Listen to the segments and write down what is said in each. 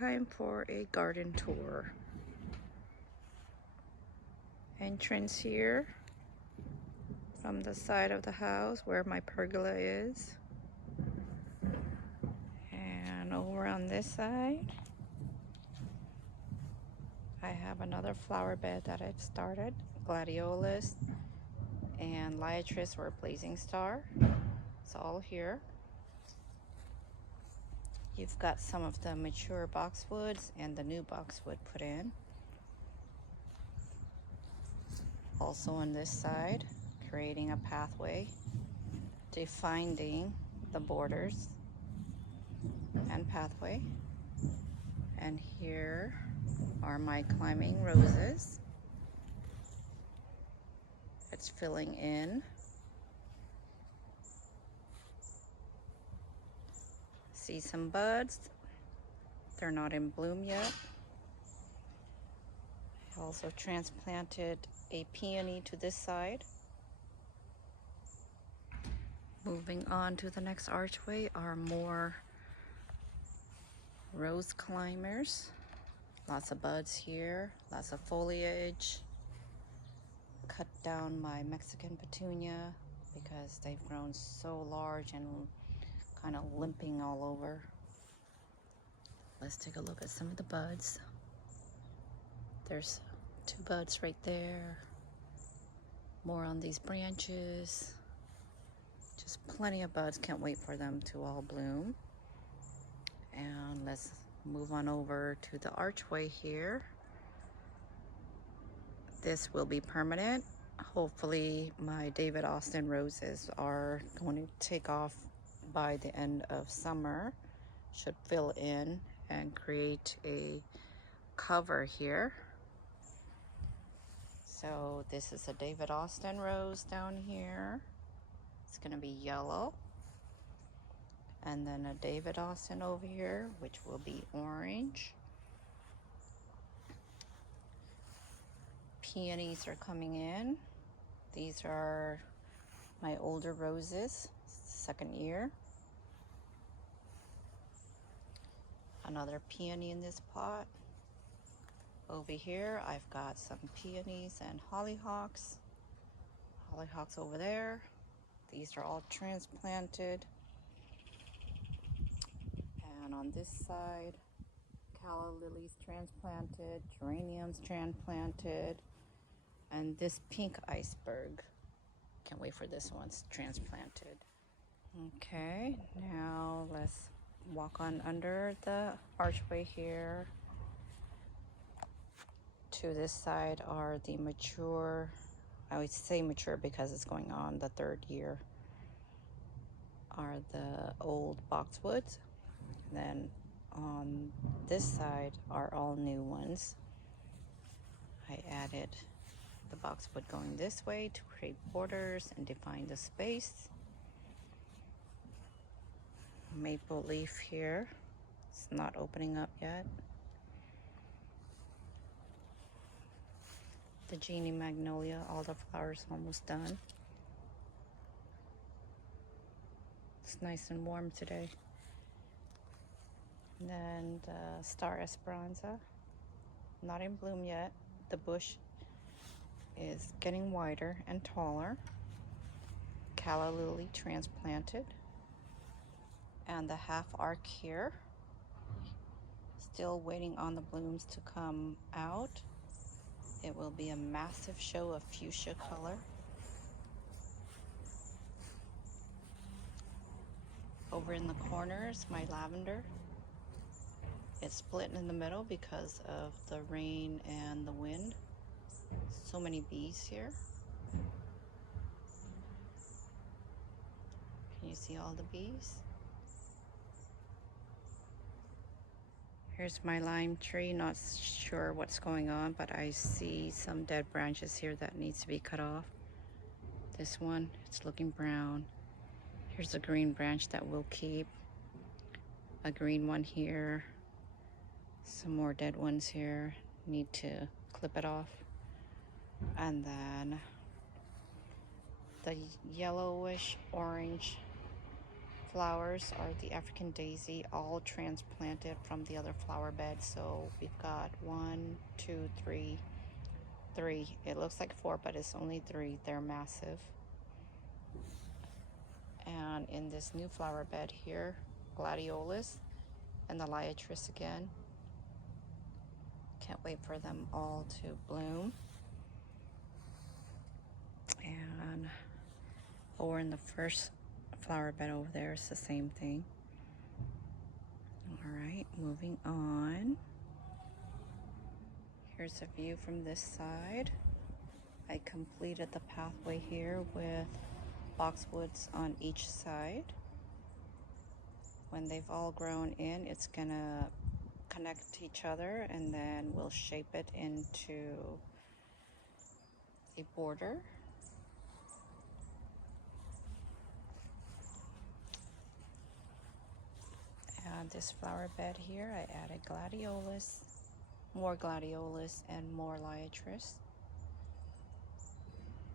time for a garden tour. Entrance here from the side of the house where my pergola is. And over on this side, I have another flower bed that I've started. Gladiolus and Liatris or Blazing Star. It's all here. You've got some of the mature boxwoods and the new boxwood put in. Also on this side, creating a pathway, defining the borders and pathway. And here are my climbing roses. It's filling in. See some buds. They're not in bloom yet. I also transplanted a peony to this side. Moving on to the next archway are more rose climbers. Lots of buds here, lots of foliage. Cut down my Mexican petunia because they've grown so large and kind of limping all over. Let's take a look at some of the buds. There's 2 buds right there. More on these branches. Just plenty of buds. Can't wait for them to all bloom. And let's move on over to the archway here. This will be permanent. Hopefully my David Austin roses are going to take off by the end of summer. Should fill in and create a cover here. So this is a David Austin rose down here. It's going to be yellow. And then a David Austin over here, which will be orange. Peonies are coming in. These are my older roses, 2nd year. Another peony in this pot. Over here, I've got some peonies and hollyhocks. Hollyhocks over there. These are all transplanted. And on this side, calla lilies transplanted, geraniums transplanted, and this pink iceberg. Can't wait for this one's transplanted. Okay, now let's walk on under the archway here. To this side are the mature, I would say mature because it's going on the 3rd year, are the old boxwoods. Then on this side are all new ones. I added the boxwood going this way to create borders and define the space. Maple leaf here. It's not opening up yet. The Genie Magnolia, all the flowers almost done. It's nice and warm today. And then the Star Esperanza, not in bloom yet. The bush is getting wider and taller. Calla lily transplanted. And the half arc here, still waiting on the blooms to come out. It will be a massive show of fuchsia color. Over in the corners, my lavender. It's split in the middle because of the rain and the wind. So many bees here. Can you see all the bees? Here's my lime tree. Not sure what's going on, but I see some dead branches here that needs to be cut off. This one, it's looking brown. Here's a green branch that we'll keep. A green one here. Some more dead ones here. Need to clip it off. And then the yellowish orange flowers are the African daisy, all transplanted from the other flower bed. So we've got 1, 2, 3, 3. It looks like 4, but it's only 3. They're massive. And in this new flower bed here, gladiolus and the liatris again. Can't wait for them all to bloom. And over in the first flower bed over there, it's the same thing. All right, moving on. Here's a view from this side. I completed the pathway here with boxwoods on each side. When they've all grown in, it's gonna connect to each other, and then we'll shape it into a border. And this flower bed here, I added gladiolus, more gladiolus, and more liatris.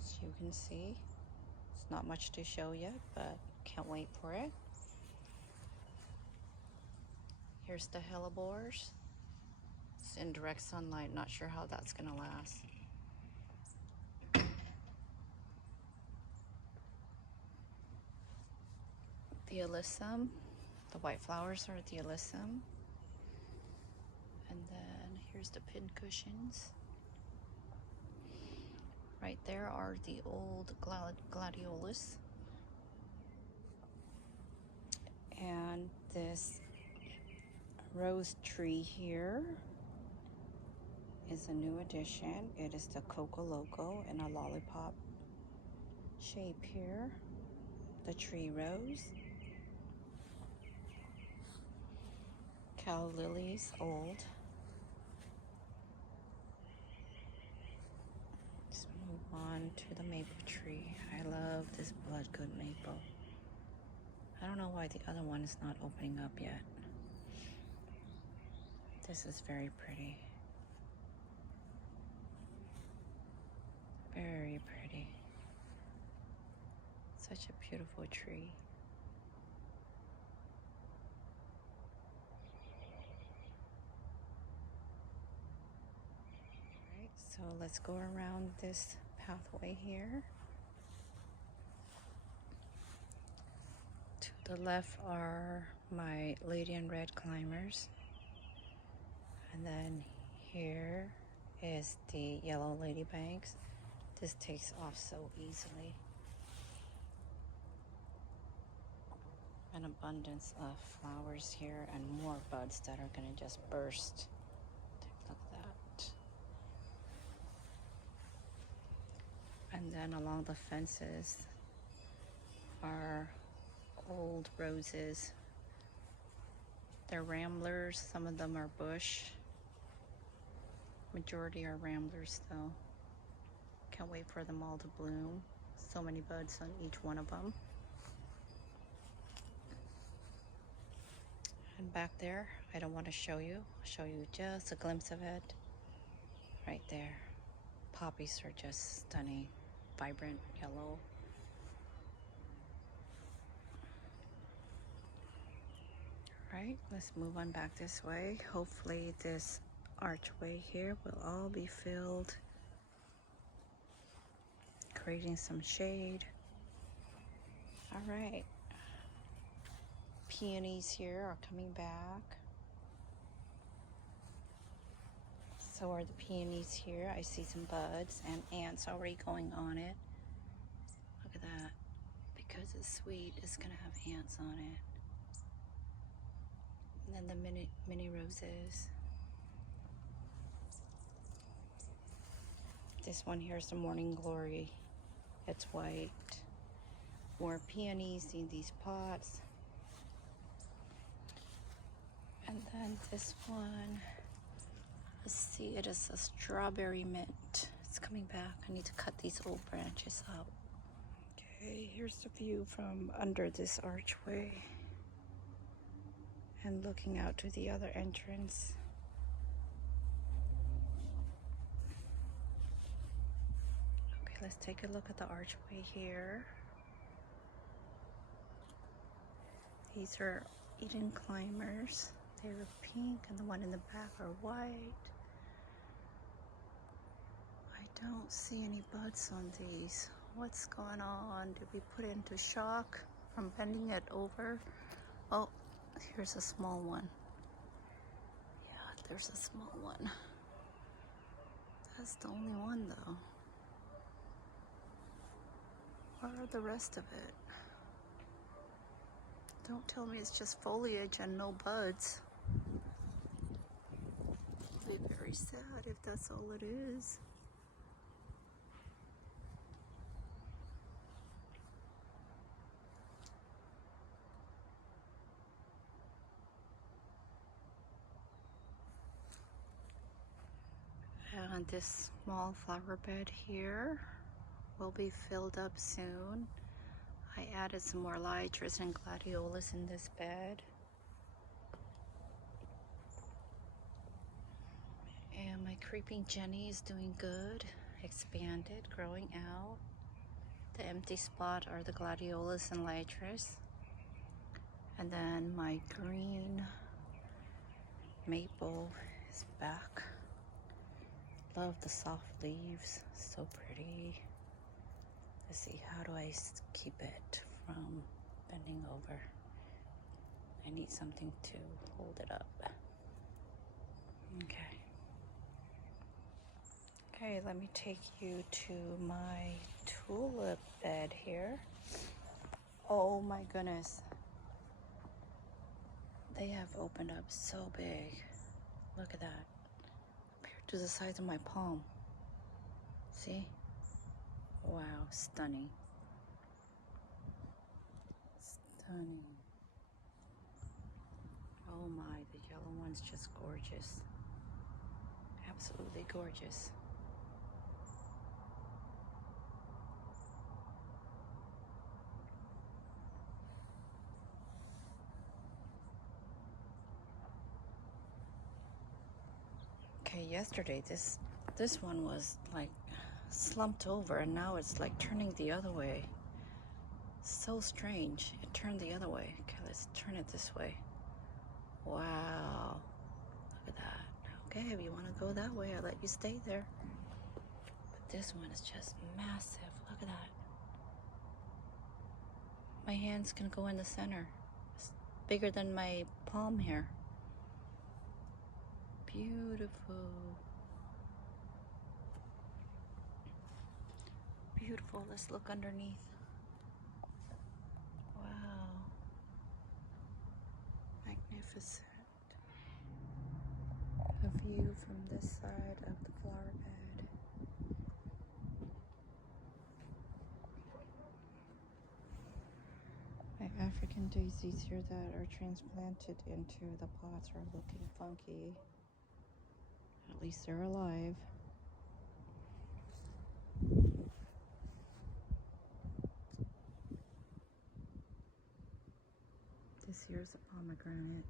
As you can see, it's not much to show yet, but can't wait for it. Here's the hellebores. It's in direct sunlight, not sure how that's gonna last. The alyssum, the white flowers are the alyssum. And then here's the pincushions. Right there are the old gladiolus. And this rose tree here is a new addition. It is the Coco Loco in a lollipop shape here. The tree rose. Cow lilies, old. Let's move on to the maple tree. I love this bloodgood maple. I don't know why the other one is not opening up yet. This is very pretty. Very pretty. Such a beautiful tree. Alright, so let's go around this pathway here. To the left are my lady in red climbers. And then here is the yellow ladybanks. This takes off so easily. An abundance of flowers here and more buds that are gonna just burst. Look at that. And then along the fences are old roses. They're ramblers, some of them are bush. Majority are ramblers though. Can't wait for them all to bloom. So many buds on each one of them. And back there, I don't want to show you. I'll show you just a glimpse of it. Right there. Poppies are just stunning. Vibrant yellow. Alright, let's move on back this way. Hopefully this archway here will all be filled, creating some shade. Alright. Peonies here are coming back. So are the peonies here. I see some buds and ants already going on it. Look at that. Because it's sweet, it's gonna have ants on it. And then the mini roses. This one here is the morning glory. It's white. More peonies in these pots. And then this one, let's see, it is a strawberry mint. It's coming back. I need to cut these old branches out. Okay, here's the view from under this archway. And looking out to the other entrance. Okay, let's take a look at the archway here. These are Eden climbers. They're pink and the one in the back are white. I don't see any buds on these. What's going on? Did we put it into shock from bending it over? Oh, here's a small one. Yeah, there's a small one. That's the only one though. Where are the rest of it? Don't tell me it's just foliage and no buds. I'll be very sad if that's all it is. And this small flower bed here will be filled up soon. I added some more lychris and gladiolus in this bed. And my creeping Jenny is doing good, expanded, growing out. The empty spot are the gladiolus and lychris. And then my green maple is back. Love the soft leaves, so pretty. Let's see, how do I keep it from bending over? I need something to hold it up. Okay. Okay, let me take you to my tulip bed here. Oh my goodness. They have opened up so big. Look at that. Compared to the size of my palm. See? Wow, stunning. Stunning. Oh my, the yellow one's just gorgeous. Absolutely gorgeous. Okay, yesterday this one was like slumped over and now it's like turning the other way. So strange. It turned the other way. Okay, let's turn it this way. Wow. Look at that. Okay, if you want to go that way, I'll let you stay there. But this one is just massive. Look at that. My hands can go in the center. It's bigger than my palm here. Beautiful. Beautiful. Let's look underneath. Wow. Magnificent. A view from this side of the flower bed. My African daisies here that are transplanted into the pots are looking funky. At least they're alive. This here's a pomegranate.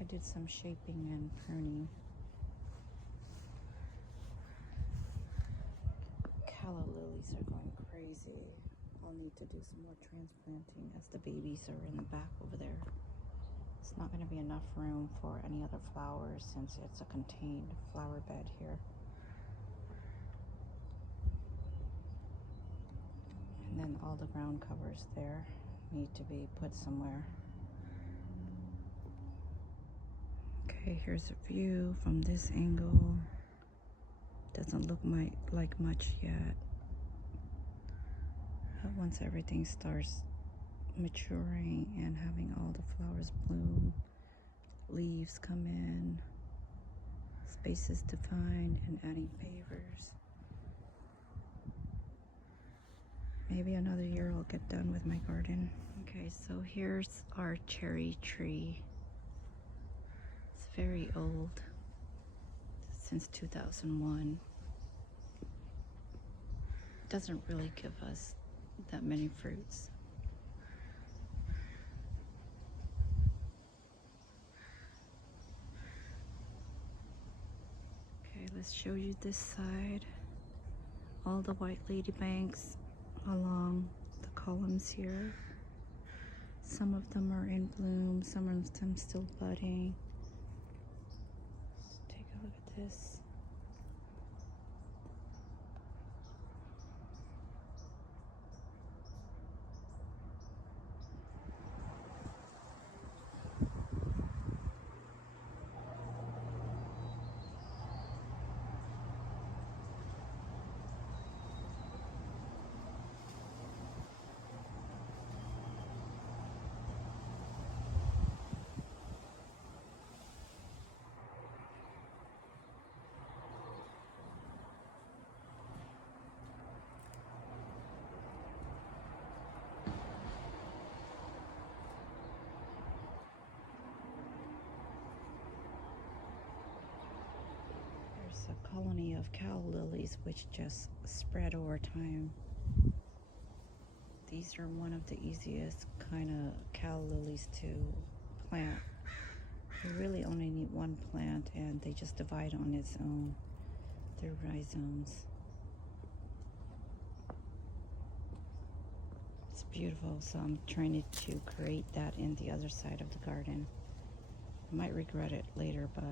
I did some shaping and pruning. Calla lilies are going crazy. I'll need to do some more transplanting as the babies are in the back over there. It's not going to be enough room for any other flowers since it's a contained flower bed here. And then all the ground covers there need to be put somewhere. Okay, here's a view from this angle. Doesn't look like much yet. But once everything starts maturing and having all the flowers bloom, leaves come in, spaces defined, and adding pavers. Maybe another year I'll get done with my garden. Okay, so here's our cherry tree. It's very old, since 2001. It doesn't really give us that many fruits. Okay, let's show you this side. All the white ladybanks along the columns here. Some of them are in bloom, some of them still budding. Let's take a look at this. There's a colony of cow lilies which just spread over time. These are one of the easiest kind of cow lilies to plant. You really only need one plant and they just divide on its own. They're rhizomes. It's beautiful, so I'm trying to create that in the other side of the garden. I might regret it later, but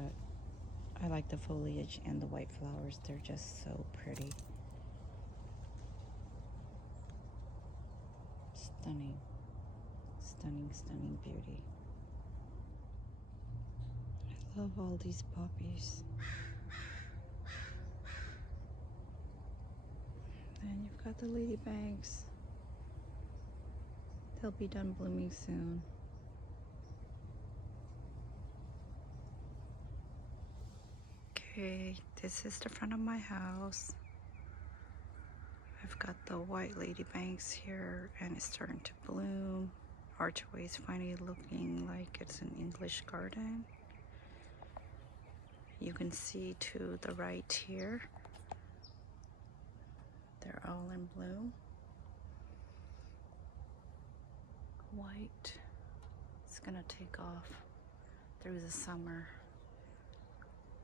I like the foliage and the white flowers. They're just so pretty. Stunning. Stunning, stunning beauty. I love all these poppies. And you've got the ladybanks. They'll be done blooming soon. Okay, this is the front of my house. I've got the white ladybanks here and it's starting to bloom. Archway is finally looking like it's an English garden. You can see to the right here, they're all in bloom. White. It's gonna take off through the summer.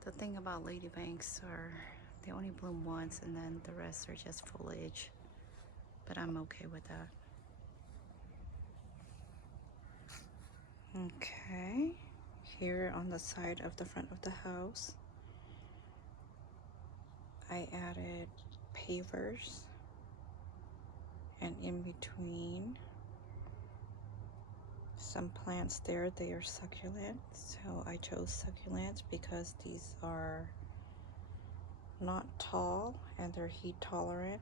The thing about ladybanks are they only bloom once and then the rest are just foliage. But I'm okay with that. Okay, here on the side of the front of the house, I added pavers, and in between some plants there, they are succulent. So I chose succulents because these are not tall and they're heat tolerant.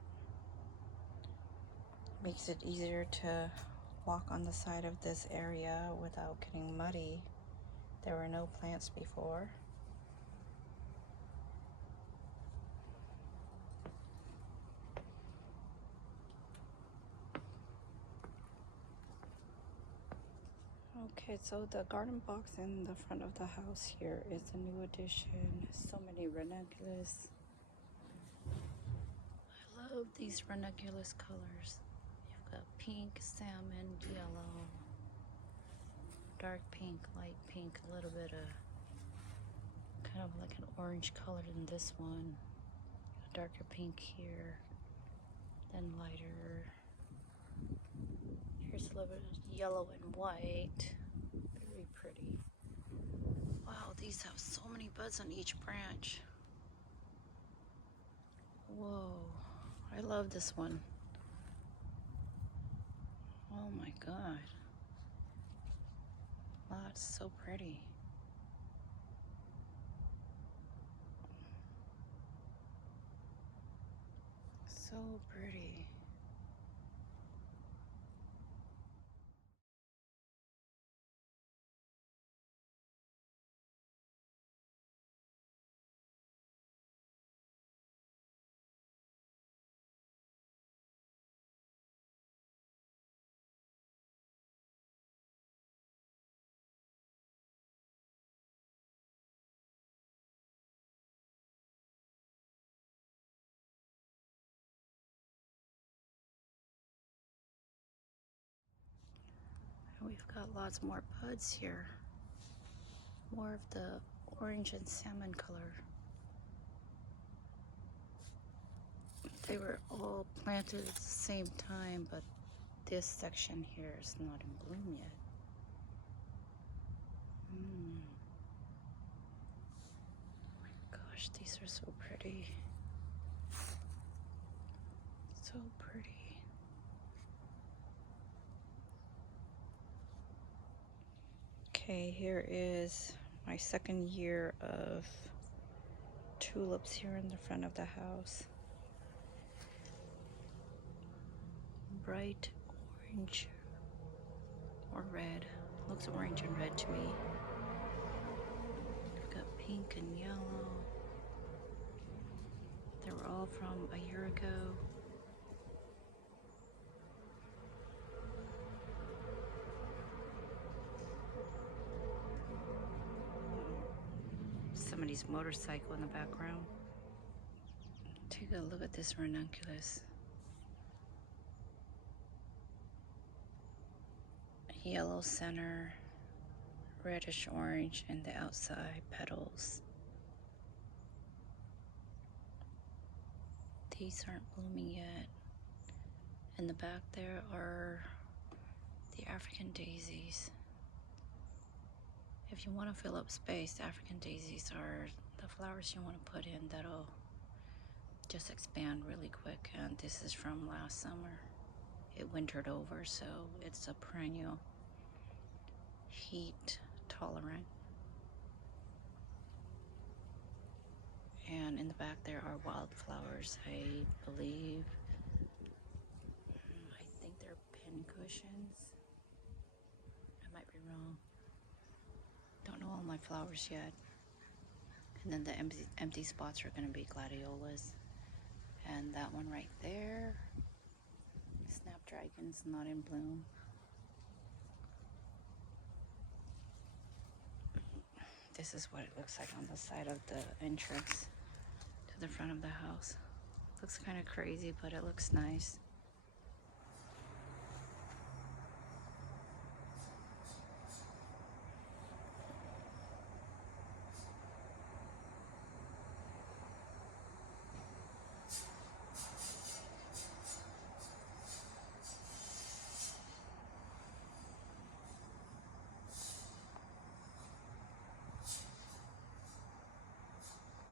Makes it easier to walk on the side of this area without getting muddy. There were no plants before. Okay, so the garden box in the front of the house here is a new addition. So many ranunculus. I love these ranunculus colors. You've got pink, salmon, yellow, dark pink, light pink, a little bit of kind of like an orange color in this one. Darker pink here, then lighter. Here's a little bit of yellow and white. Very pretty. Wow, these have so many buds on each branch. Whoa, I love this one. Oh my god. Wow, it's so pretty. So pretty. And we've got lots more buds here. More of the orange and salmon color. They were all planted at the same time, but this section here is not in bloom yet. My gosh, these are so pretty. So pretty. Okay, here is my second year of tulips here in the front of the house. Bright orange or red. Looks orange and red to me. We've got pink and yellow. They were all from a year ago. Somebody's motorcycle in the background. Take a look at this ranunculus. Yellow center, reddish orange in the outside petals. These aren't blooming yet. In the back there are the African daisies. If you want to fill up space, African daisies are the flowers you want to put in that'll just expand really quick. And this is from last summer. It wintered over, so it's a perennial, heat tolerant. And in the back there are wildflowers, I believe. I think they're pincushions. I might be wrong. Don't know all my flowers yet. And then the empty spots are going to be gladiolas. And that one right there, snapdragon's not in bloom. This is what it looks like on the side of the entrance to the front of the house. Looks kind of crazy, but it looks nice.